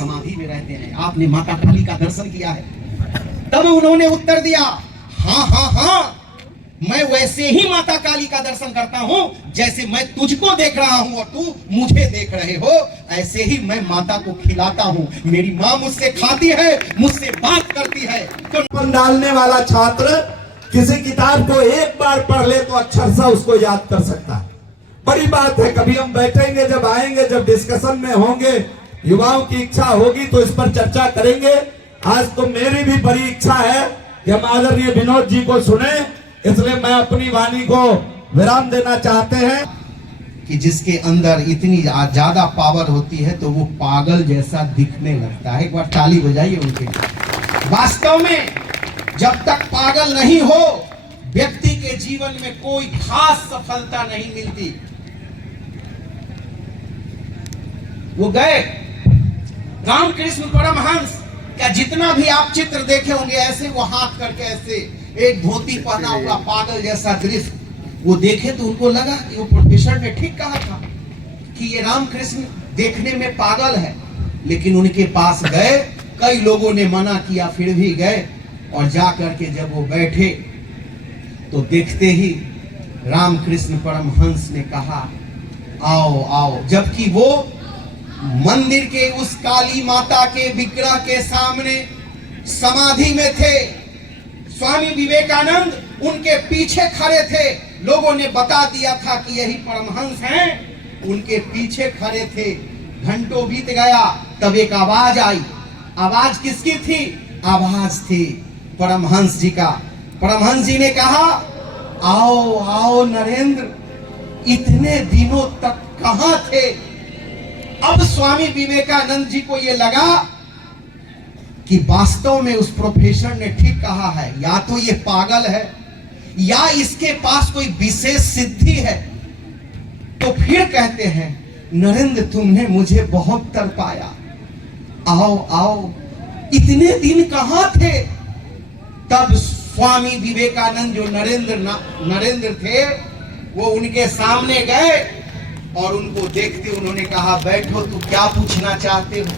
समाधि में रहते हैं, आपने माता काली का दर्शन किया है? तब उन्होंने उत्तर दिया, हाँ हाँ हाँ, मैं वैसे ही माता काली का दर्शन करता हूं जैसे मैं तुझको देख रहा हूं और तू मुझे देख रहे हो, ऐसे ही मैं माता को खिलाता हूं, मेरी माँ मुझसे खाती है, मुझसे बात करती है। तो डालने वाला छात्र किसी किताब को एक बार पढ़ ले तो अक्षर सा उसको याद कर सकता है। बड़ी बात है, कभी हम बैठेंगे, जब आएंगे, जब डिस्कशन में होंगे, युवाओं की इच्छा होगी तो इस पर चर्चा करेंगे। आज तो मेरी भी बड़ी इच्छा है कि हम आदरणीय विनोद जी को सुने, इसलिए मैं अपनी वाणी को विराम देना चाहते हैं कि जिसके अंदर इतनी ज्यादा पावर होती है तो वो पागल जैसा दिखने लगता है। एक बार ताली बजाइए उनके लिए। वास्तव में जब तक पागल नहीं हो, व्यक्ति के जीवन में कोई खास सफलता नहीं मिलती। वो गए रामकृष्ण परमहंस का जितना भी आप चित्र देखे होंगे, ऐसे वो हाथ करके ऐसे एक धोती पहना हुआ पागल जैसा दृश्य वो देखे तो उनको लगा कि वो प्रोफेसर ने ठीक कहा था कि ये रामकृष्ण देखने में पागल है। लेकिन उनके पास गए, कई लोगों ने मना किया, फिर भी गए और जा करके जब वो बैठे तो देखते ही रामकृष्ण परमहंस ने कहा, आओ आओ। जबकि वो मंदिर के उस काली माता के विग्रह के सामने समाधि में थे। स्वामी विवेकानंद उनके पीछे खड़े थे। लोगों ने बता दिया था कि यही परमहंस हैं, उनके पीछे खड़े थे। घंटों बीत गया, तब एक आवाज आई। आवाज किसकी थी? आवाज थी परमहंस जी का। परमहंस जी ने कहा, आओ आओ नरेंद्र, इतने दिनों तक कहां थे? अब स्वामी विवेकानंद जी को यह लगा कि वास्तव में उस प्रोफेसर ने ठीक कहा है, या तो ये पागल है या इसके पास कोई विशेष सिद्धि है। तो फिर कहते हैं, नरेंद्र तुमने मुझे बहुत तड़पाया, आओ आओ, इतने दिन कहां थे? तब स्वामी विवेकानंद जो नरेंद्र थे, वो उनके सामने गए और उनको देखते उन्होंने कहा, बैठो, तू क्या पूछना चाहते हो?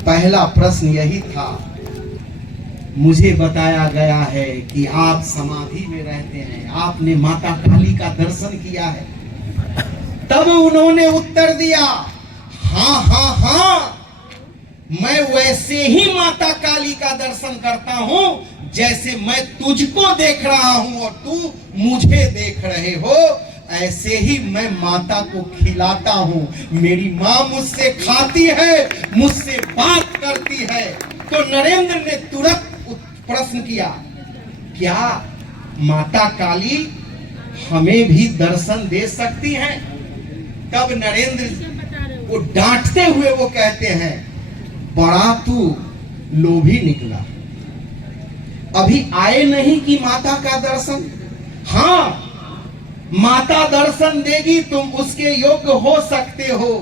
पहला प्रश्न यही था, मुझे बताया गया है कि आप समाधि में रहते हैं, आपने माता काली का दर्शन किया है। तब उन्होंने उत्तर दिया, हाँ हाँ हाँ, मैं वैसे ही माता काली का दर्शन करता हूं जैसे मैं तुझको देख रहा हूं और तू मुझे देख रहे हो, ऐसे ही मैं माता को खिलाता हूं, मेरी माँ मुझसे खाती है, मुझसे बात करती है। तो नरेंद्र ने तुरंत प्रश्न किया, क्या माता काली हमें भी दर्शन दे सकती हैं? तब नरेंद्र को डांटते हुए वो कहते हैं, बड़ा तू लोभी निकला, अभी आए नहीं कि माता का दर्शन? हाँ, माता दर्शन देगी, तुम उसके योग्य हो सकते हो,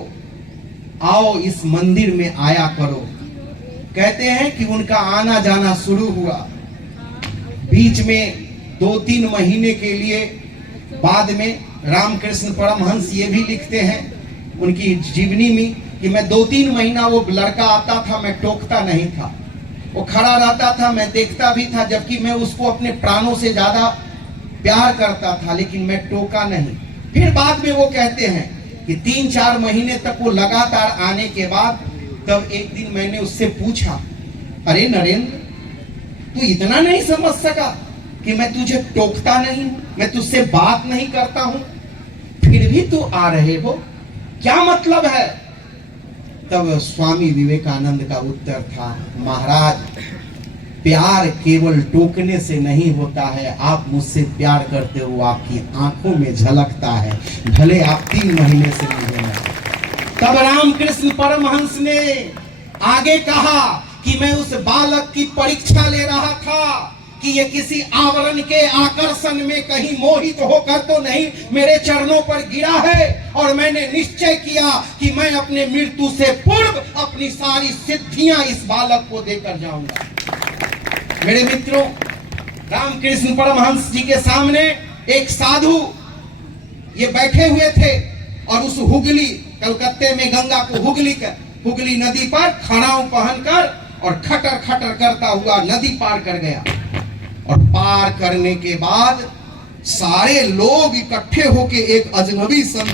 आओ इस मंदिर में आया करो। कहते हैं कि उनका आना जाना शुरू हुआ। बीच में 2-3 महीने के लिए, बाद में रामकृष्ण परमहंस ये भी लिखते हैं उनकी जीवनी में कि मैं 2-3 महीना वो लड़का आता था, मैं टोकता नहीं था, वो खड़ा रहता था, मैं देखता भी था, जबकि मैं उसको अपने प्राणों से ज्यादा प्यार करता था, लेकिन मैं टोका नहीं। फिर बाद में वो कहते हैं कि 3-4 महीने तक वो लगातार आने के बाद, तब एक दिन मैंने उससे पूछा, अरे नरेंद्र, तू इतना नहीं समझ सका कि मैं तुझे टोकता नहीं हूं, मैं तुझसे बात नहीं करता हूं, फिर भी तू आ रहे हो, क्या मतलब है? तब स्वामी विवेकानंद का उत्तर था, महाराज, प्यार केवल टोकने से नहीं होता है, आप मुझसे प्यार करते हो, आपकी आंखों में झलकता है, भले आप 3 महीने से नहीं मिले। तब रामकृष्ण परमहंस ने आगे कहा कि मैं उस बालक की परीक्षा ले रहा था कि ये किसी आवरण के आकर्षण में कहीं मोहित होकर तो नहीं मेरे चरणों पर गिरा है, और मैंने निश्चय किया कि मैं अपने मृत्यु से पूर्व अपनी सारी सिद्धियां इस बालक को देकर जाऊंगा। मेरे मित्रों, रामकृष्ण परमहंस जी के सामने एक साधु ये बैठे हुए थे और उस हुगली, कलकत्ते में गंगा को हुगली हुगली नदी पर खड़ाऊ पहनकर और खटर खटर करता हुआ नदी पार कर गया। और पार करने के बाद सारे लोग इकट्ठे होके एक अजनबी संत